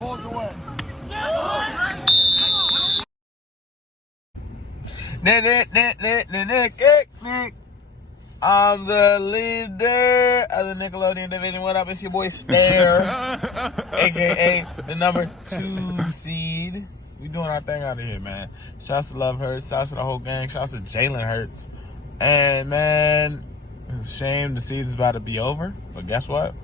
Pulls away. I'm the leader of the Nickelodeon division. What up? It's your boy Stare, aka the number 2 seed. We doing our thing out of here, man. Shouts to Love Hurts. Shouts to the whole gang. Shouts to Jalen Hurts. And man, it's a shame the season's about to be over. But guess what?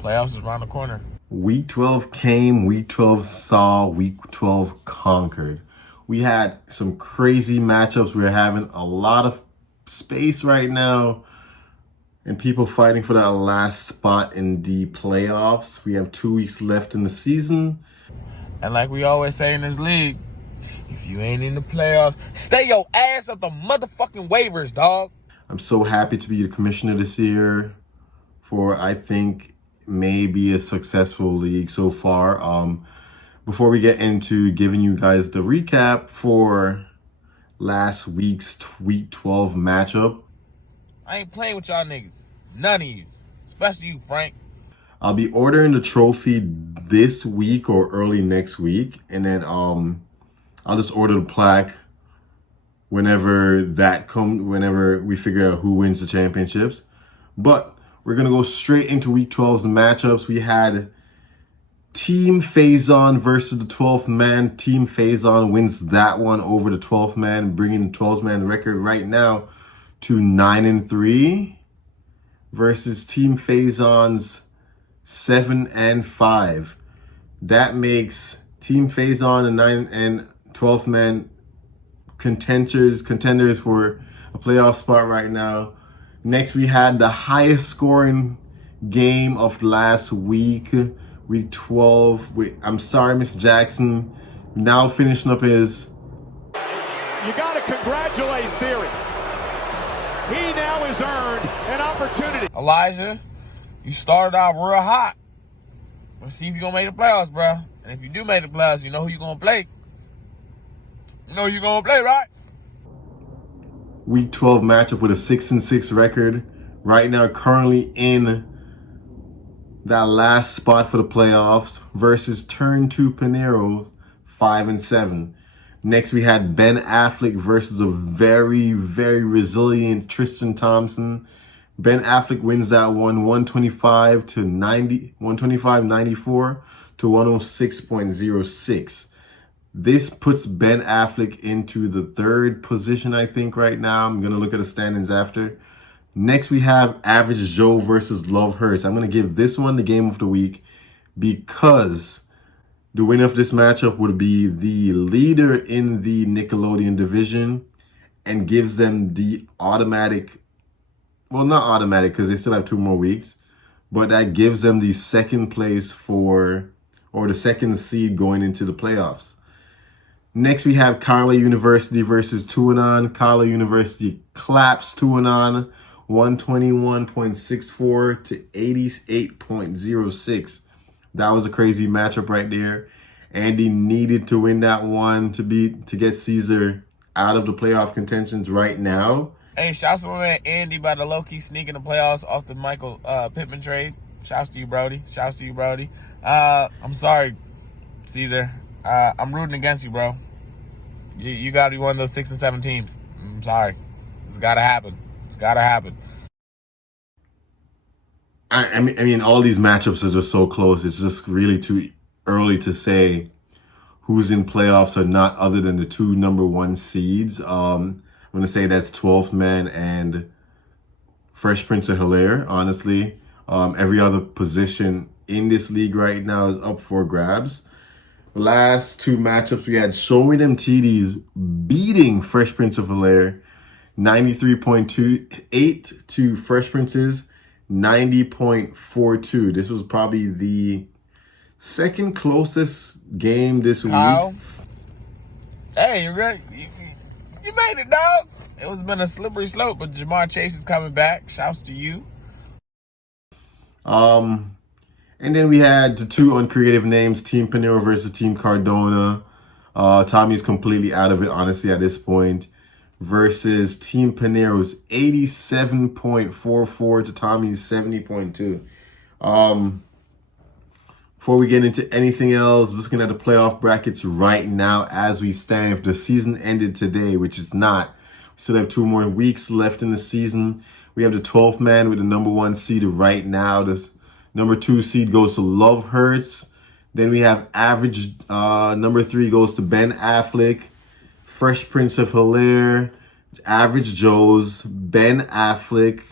Playoffs is around the corner. Week 12 came, Week 12 saw, Week 12 conquered. We had some crazy matchups. We're having a lot of space right now and people fighting for that last spot in the playoffs. We have 2 weeks left in the season. And like we always say in this league, if you ain't in the playoffs, stay your ass at the motherfucking waivers, dog. I'm so happy to be the commissioner this year for, I think, maybe a successful league so far. Before we get into giving you guys the recap for last week's Week 12 matchup, I ain't playing with y'all niggas. None of you. Especially you, Frank. I'll be ordering the trophy this week or early next week. And then I'll just order the plaque whenever we figure out who wins the championships. But we're going to go straight into Week 12's matchups. We had Team Faison versus the 12th man. Team Faison wins that one over the 12th man, bringing the 12th man record right now to 9-3 versus Team Faison's 7-5. That makes Team Faison and 9 and 12th man contenders for a playoff spot right now. Next, we had the highest scoring game of last week, Week 12. I'm sorry, Mr. Jackson. Now finishing up his. You got to congratulate Theory. He now has earned an opportunity. Elijah, you started out real hot. Let's see if you're going to make the playoffs, bro. And if you do make the playoffs, you know who you're going to play. You know who you're going to play, right? Week 12 matchup with a 6-6 record. Right now, currently in that last spot for the playoffs versus Turn 2 Pineros, 5-7. Next, we had Ben Affleck versus a very, very resilient Tristan Thompson. Ben Affleck wins that one 125-94 to 106.06. This puts Ben Affleck into the third position, I think, right now. I'm going to look at the standings after. Next, we have Average Joe versus Love Hurts. I'm going to give this one the game of the week because the winner of this matchup would be the leader in the Nickelodeon division and gives them the automatic, well, not automatic because they still have 2 more weeks, but that gives them the second place or the second seed going into the playoffs. Next, we have Carla University versus Tuanon. Carla University claps Tuanon 121.64 to 88.06. That was a crazy matchup right there. Andy needed to win that one to get Caesar out of the playoff contentions right now. Hey, shouts to my man Andy by the low-key sneaking the playoffs off the Michael Pittman trade. Shouts to you, Brody. Shouts to you, Brody. I'm sorry, Caesar. I'm rooting against you, bro. You got to be one of those 6 and 7 teams. I'm sorry. It's got to happen. It's got to happen. I mean, all these matchups are just so close. It's just really too early to say who's in playoffs or not other than the 2 number 1 seeds. I'm going to say that's 12th Man and Fresh Prince of Hilaire, honestly. Every other position in this league right now is up for grabs. Last 2 matchups, we had Showing Them TDs beating Fresh Prince of Hilaire 93.28 to Fresh Prince's 90.42. This was probably the second closest game this Kyle, week. Hey, you ready? You made it, dog. It was been a slippery slope, but Jamar Chase is coming back. Shouts to you. And then we had the 2 uncreative names, Team Panero versus Team Cardona. Tommy's completely out of it, honestly, at this point. Versus Team Panero's 87.44 to Tommy's 70.2. Before we get into anything else, looking at the playoff brackets right now as we stand. If the season ended today, which it's not, we still have 2 more weeks left in the season. We have the 12th man with the number 1 seed right now. This number 2 seed goes to Love Hurts. Then we have average, number 3 goes to Ben Affleck. Fresh Prince of Bel-Air, Average Joe's, Ben Affleck.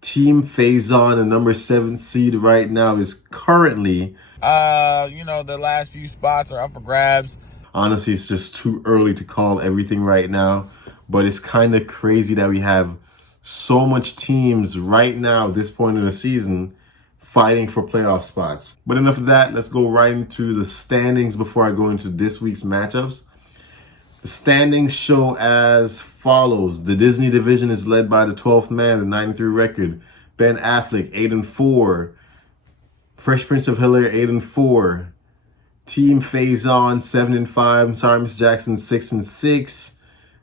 Team Faison, the number 7 seed right now, is currently... the last few spots are up for grabs. Honestly, it's just too early to call everything right now. But it's kind of crazy that we have so much teams right now at this point in the season fighting for playoff spots. But enough of that. Let's go right into the standings before I go into this week's matchups. The standings show as follows. The Disney division is led by the 12th man with 93 record. Ben Affleck, 8-4. Fresh Prince of Bel-Air, 8-4. Team Faison, 7-5. Sorry, Miss Jackson, 6-6.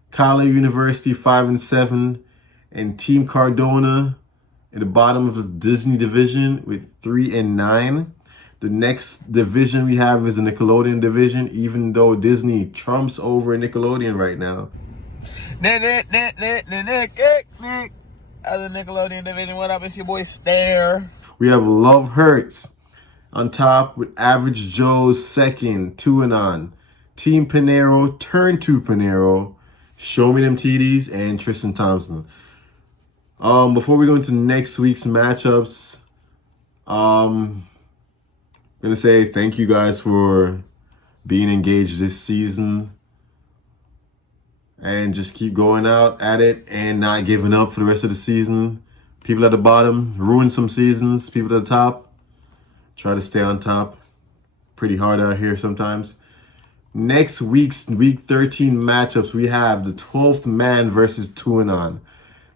Collar University, 5-7. And Team Cardona at the bottom of the Disney division with 3-9. The next division we have is the Nickelodeon division, even though Disney trumps over Nickelodeon right now. Other Nickelodeon division, what up? It's your boy Stare. We have Love Hurts on top with Average Joe's second, 2-on. Team Panero, Turn to Panero, Show Me Them TDs, and Tristan Thompson. Before we go into next week's matchups, I'm gonna say thank you guys for being engaged this season, and just keep going out at it and not giving up for the rest of the season. People at the bottom ruin some seasons. People at the top try to stay on top. Pretty hard out here sometimes. Next week's week 13 matchups, we have the 12th man versus 2-on.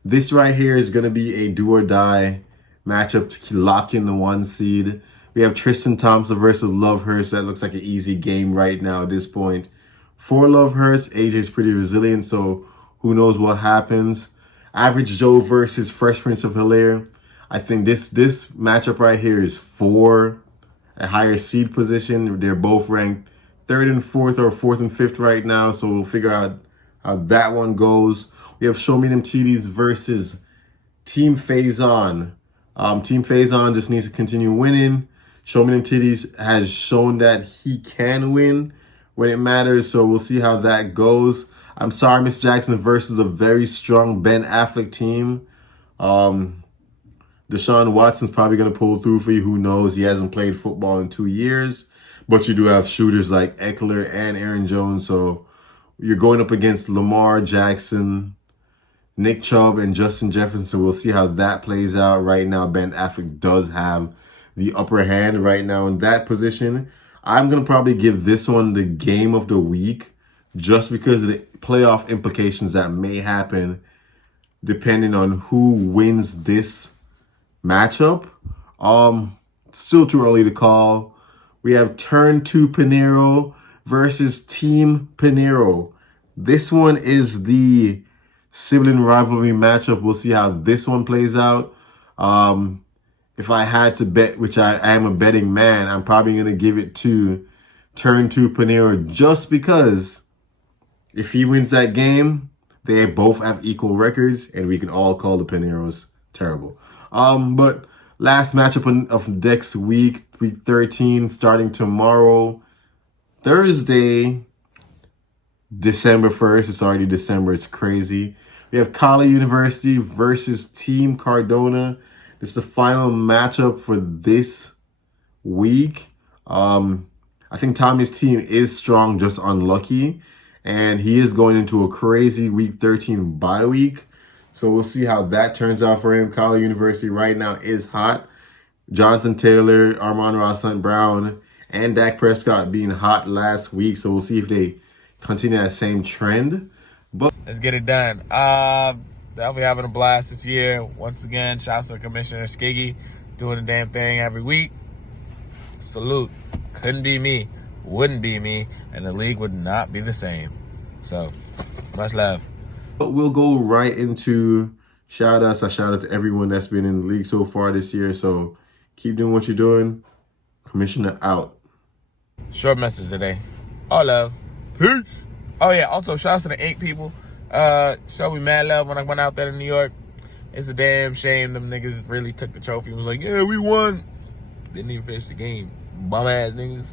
This right here is going to be a do or die matchup to lock in the 1 seed. We have Tristan Thompson versus Love Hurts. That looks like an easy game right now at this point. For Love Hurts, AJ's pretty resilient, so who knows what happens. Average Joe versus Fresh Prince of Bel-Air. I think this matchup right here is for a higher seed position. They're both ranked 3rd and 4th or 4th and 5th right now, so we'll figure out how that one goes. We have Show Me Them TDs versus Team Faison. Team Faison just needs to continue winning. Show Me Them TDs has shown that he can win when it matters, so we'll see how that goes. I'm sorry, Miss Jackson versus a very strong Ben Affleck team. Deshaun Watson's probably going to pull through for you. Who knows? He hasn't played football in 2 years. But you do have shooters like Eckler and Aaron Jones. So you're going up against Lamar Jackson, Nick Chubb, and Justin Jefferson. So we'll see how that plays out. Right now, Ben Affleck does have the upper hand right now in that position. I'm going to probably give this one the game of the week just because of the playoff implications that may happen depending on who wins this matchup. Still too early to call. We have Turn to Panero versus Team Panero. This one is the sibling rivalry matchup. We'll see how this one plays out. If I had to bet, which I am a betting man, I'm probably going to give it to Turn to Panero just because if he wins that game, they both have equal records and we can all call the Paneros terrible. But last matchup of next week, week 13, starting tomorrow, Thursday, December 1st. It's already December. It's crazy. We have Collar University versus Team Cardona. This is the final matchup for this week. I think Tommy's team is strong, just unlucky. And he is going into a crazy week 13 bye week. So we'll see how that turns out for him. Collar University right now is hot. Jonathan Taylor, Amon-Ra St. Brown, and Dak Prescott being hot last week. So we'll see if they continue that same trend. But let's get it done. Definitely having a blast this year. Once again, shouts to Commissioner Skiggy doing the damn thing every week. Salute. Couldn't be me. Wouldn't be me. And the league would not be the same. So, much love. But we'll go right into shout outs. I shout out to everyone that's been in the league so far this year. So Keep doing what you're doing. Commissioner out. Short message today. All love. Peace. Oh yeah, also shouts to the 8 people. Show me mad love when I went out there to New York. It's a damn shame them niggas really took the trophy and was like, yeah, we won. Didn't even finish the game. Bum ass niggas.